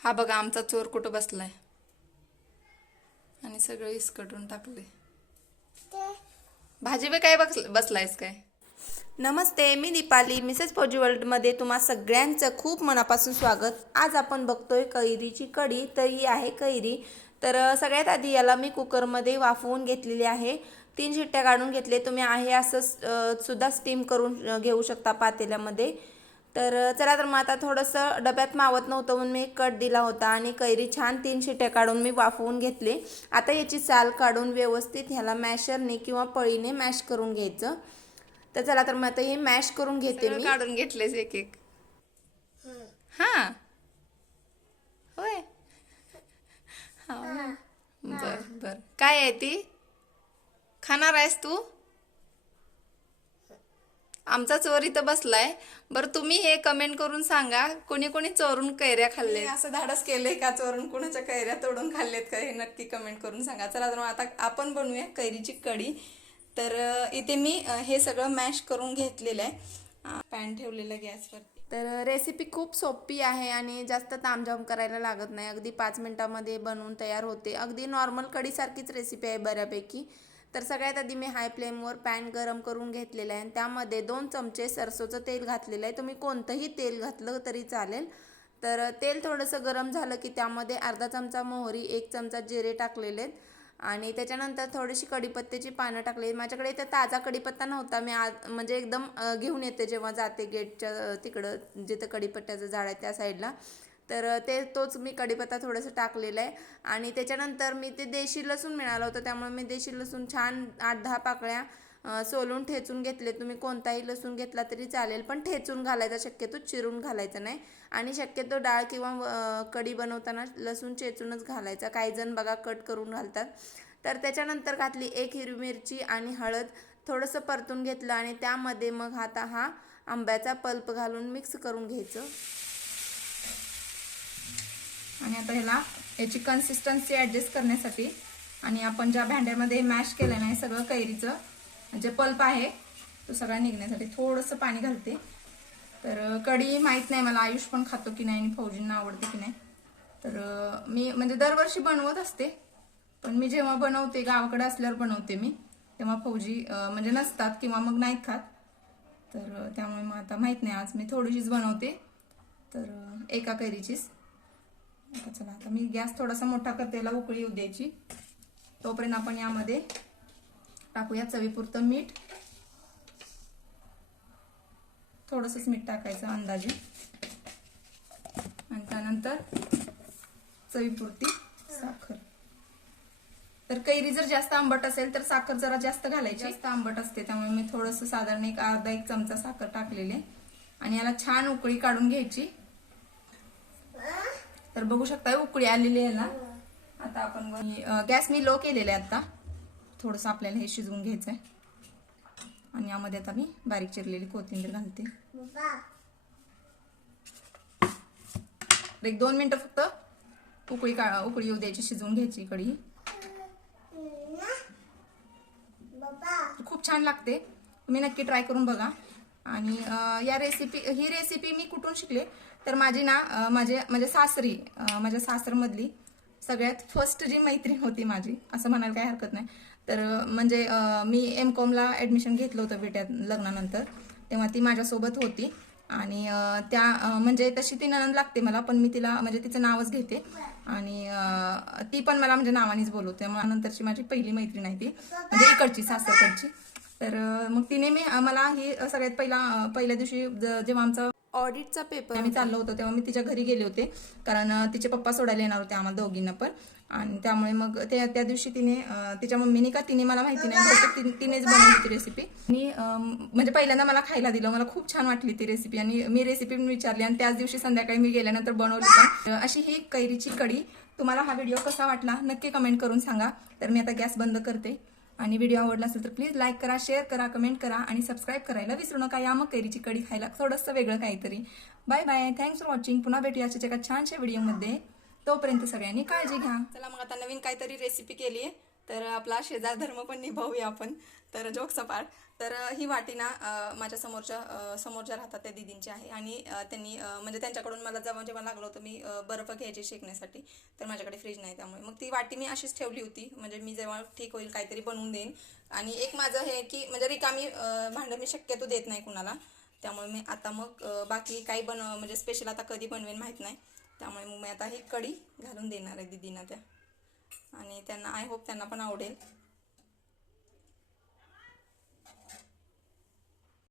हा बघा आमचा चोर कुठं बसलाय? आणि सगळं इसकटून टाकले. भाजी बी काय बस बसलायस काय? नमस्ते मी दीपाली. मिसेस फौजी वर्ल्डमध्ये तुम्हा सगळ्यांचं खूप मनापासून स्वागत. आज आपण बघतोय कैरीची कढी. तर ही आहे कैरी. तर सगळ्यात आधी याला मी कुकरमध्ये वाफवून घेतलेली आहे. तीन शिट्ट्या काढून घेतले. तुम्ही आहे असं सुद्धा स्टीम करून घेऊ शकता पातेल्यामध्ये. तर चला तर मग आता थोडंसं डब्यात मावत नव्हतं म्हणून मी एक कट दिला होता आणि कैरी छान तीन शिट्ट्या काढून मी वाफवून घेतले. आता याची साल काढून व्यवस्थित ह्याला मॅशरने किंवा पळीने मॅश करून घ्यायचं. तर चला तर मग आता हे मॅश करून घेते मी. काढून घेतलेस एक एक. हा. होय. हा. बर बर. काय आहे ती? खाणार आहेस तू? आमचा चोर इथं बसलाय. बरं तुम्ही हे कमेंट करून सांगा कोणी कोणी चोरून कैऱ्या खाल्ले असं धाडस केलंय का चोरून? कोणाच्या कैऱ्या तोडून खाल्लेत का? हे नक्की कमेंट करून सांगा. चला तर आता आपण बनवूया कैरीची कढी. तर इथे मी हे सगळं मॅश करून घेतलेलं आहे. पॅन ठेवलेलं गॅसवरती. तर रेसिपी खूप सोपी आहे आणि जास्त तामझाम करायला लागत नाही. अगदी पाच मिनिटामध्ये बनवून तयार होते. अगदी नॉर्मल कढीसारखीच रेसिपी आहे बऱ्यापैकी. तर सगळ्यात आधी मी हाय फ्लेमवर पॅन गरम करून घेतलेलं आहे. आणि त्यामध्ये दोन चमचे सरसोचं तेल घातलेलं आहे. तुम्ही कोणतंही तेल घातलं तरी चालेल. तर तेल थोडंसं गरम झालं की त्यामध्ये अर्धा चमचा मोहरी एक चमचा जिरे टाकलेले आहेत. आणि त्याच्यानंतर थोडीशी कडीपत्त्याची पानं टाकली माझ्याकडे इथे ताजा कडीपत्ता नव्हता. मी आज म्हणजे एकदम घेऊन येते जेव्हा जाते गेटच्या तिकडं जिथं कढीपत्त्याचं झाड आहे त्या साईडला तर ते तोच मी कढीपत्ता थोडंसं टाकलेलं आहे. आणि त्याच्यानंतर मी ते देशी लसूण मिळालं होतं त्यामुळे मी देशी लसूण छान आठ दहा पाकळ्या सोलून ठेचून घेतले. तुम्ही कोणताही लसूण घेतला तरी चालेल पण ठेचून घालायचा शक्यतो चिरून घालायचं नाही. आणि शक्यतो डाळ किंवा कढी बनवताना लसूण चेचूनच घालायचा. काही जण बघा कट करून घालतात. तर त्याच्यानंतर घातली एक हिरवी मिरची आणि हळद. थोडंसं परतून घेतलं आणि त्यामध्ये मग आता हा आंब्याचा पल्प घालून मिक्स करून घ्यायचं. आणि आता ह्याला याची कन्सिस्टन्सी ॲडजस्ट करण्यासाठी आणि आपण ज्या भांड्यामध्ये मॅश केलं नाही सगळं कैरीचं जे पल्प आहे तो सगळा निघण्यासाठी थोडंसं पाणी घालते. तर कढी माहीत नाही मला आयुष पण खातो की नाही आणि फौजींना आवडते की नाही. तर मी म्हणजे दरवर्षी बनवत असते पण मी जेव्हा बनवते गावाकडे असल्यावर बनवते मी. तेव्हा फौजी म्हणजे नसतात किंवा मग नाही खात. तर त्यामुळे मग आता माहीत नाही आज मी थोडीशीच बनवते. तर एका कैरीचीच. चला आता मी गॅस थोडासा मोठा करते याला उकळी येऊ द्यायची. तोपर्यंत आपण यामध्ये टाकूया चवीपुरतं मीठ. थोडंसंच मीठ टाकायचं अंदाजे. आणि त्यानंतर चवीपुरती साखर. तर कैरी जर जास्त आंबट असेल तर साखर जरा जास्त घालायची. जास्त आंबट असते त्यामुळे मी थोडंसं साधारण एक अर्धा एक चमचा साखर टाकलेली आणि याला छान उकळी काढून घ्यायची. तर बघू शकता उकळी आलेली आहे ना. आता आपण गॅस मी लो केलेला आहे आता. थोडंसं आपल्याला हे शिजवून घ्यायचं आहे आणि यामध्ये आता मी बारीक चिरलेली कोथिंबीर घालते. एक दोन मिनिटं फक्त उकळी का उकळी येऊ द्यायची शिजवून घ्यायची कढी. खूप छान लागते. तुम्ही नक्की ट्राय करून बघा. आणि या रेसिपी ही रेसिपी मी कुठून शिकले? तर माझी ना माझे म्हणजे सासरी माझ्या सासरमधली सगळ्यात फर्स्ट जी मैत्रीण होती माझी असं म्हणायला काही हरकत नाही. तर म्हणजे मी एम कॉमला ॲडमिशन घेतलं होतं बेट्यात लग्नानंतर तेव्हा ती माझ्यासोबत होती. आणि त्या म्हणजे तशी ती ननंद लागते मला पण मी तिला म्हणजे तिचं नावच घेते. आणि ती पण मला म्हणजे नावानेच बोलवते. नंतरची माझी पहिली मैत्रीण आहे ती म्हणजे इकडची सासरकडची. तर मग तिने मी मला ही सगळ्यात पहिला पहिल्या दिवशी जेव्हा आमचा ऑडिटचा पेपर आम्ही चाललो होतो तेव्हा मी तिच्या घरी गेले होते. कारण तिचे पप्पा सोडायला येणार होते आम्हाला दोघींना पण. आणि त्यामुळे मग त्या त्या दिवशी तिने तिच्या मम्मीने का तिने मला माहिती नाही तिनेच बनवली ती रेसिपी आणि म्हणजे पहिल्यांदा मला खायला दिलं. मला खूप छान वाटली ती रेसिपी आणि मी रेसिपी पण विचारली आणि त्याच दिवशी संध्याकाळी मी गेल्यानंतर बनवली पण. अशी ही कैरीची कढी. तुम्हाला हा व्हिडिओ कसा वाटला? नक्की कमेंट करून सांगा. तर मी आता गॅस बंद करते. आणि व्हिडिओ आवडला असेल तर प्लीज लाईक करा शेअर करा कमेंट करा आणि सबस्क्राईब करायला विसरू नका. या मग कैरीची कडी खायला थोडंसं वेगळं काहीतरी. Bye bye thanks for watching पुन्हा भेटूया अशाच एका छानशा व्हिडिओमध्ये तोपर्यंत सगळ्यांनी काळजी घ्या. चला मग आता नवीन काहीतरी रेसिपी केली आहे तर आपला शेजार धर्म पण निभावूया आपण. तर जोक सपाट तर ही वाटी ना माझ्या समोरच्या समोरच्या राहतात त्या दिदींची आहे आणि त्यांनी म्हणजे त्यांच्याकडून मला जेव्हा जेव्हा लागलं होतं मी बर्फ घ्यायची शेकण्यासाठी तर माझ्याकडे फ्रीज नाही त्यामुळे. मग ती वाटी मी अशीच ठेवली होती म्हणजे मी जेव्हा ठीक होईल काहीतरी बनवून देईन. आणि एक माझं हे की म्हणजे रिकामी भांडं मी शक्यतो देत नाही कुणाला. त्यामुळे मी आता मग बाकी काही बन म्हणजे स्पेशल आता कधी बनवेन माहीत नाही. त्यामुळे मग मी आता ही कढी घालून देणार आहे दिदींना त्या. आणि त्यांना आय होप त्यांना पण आवडेल.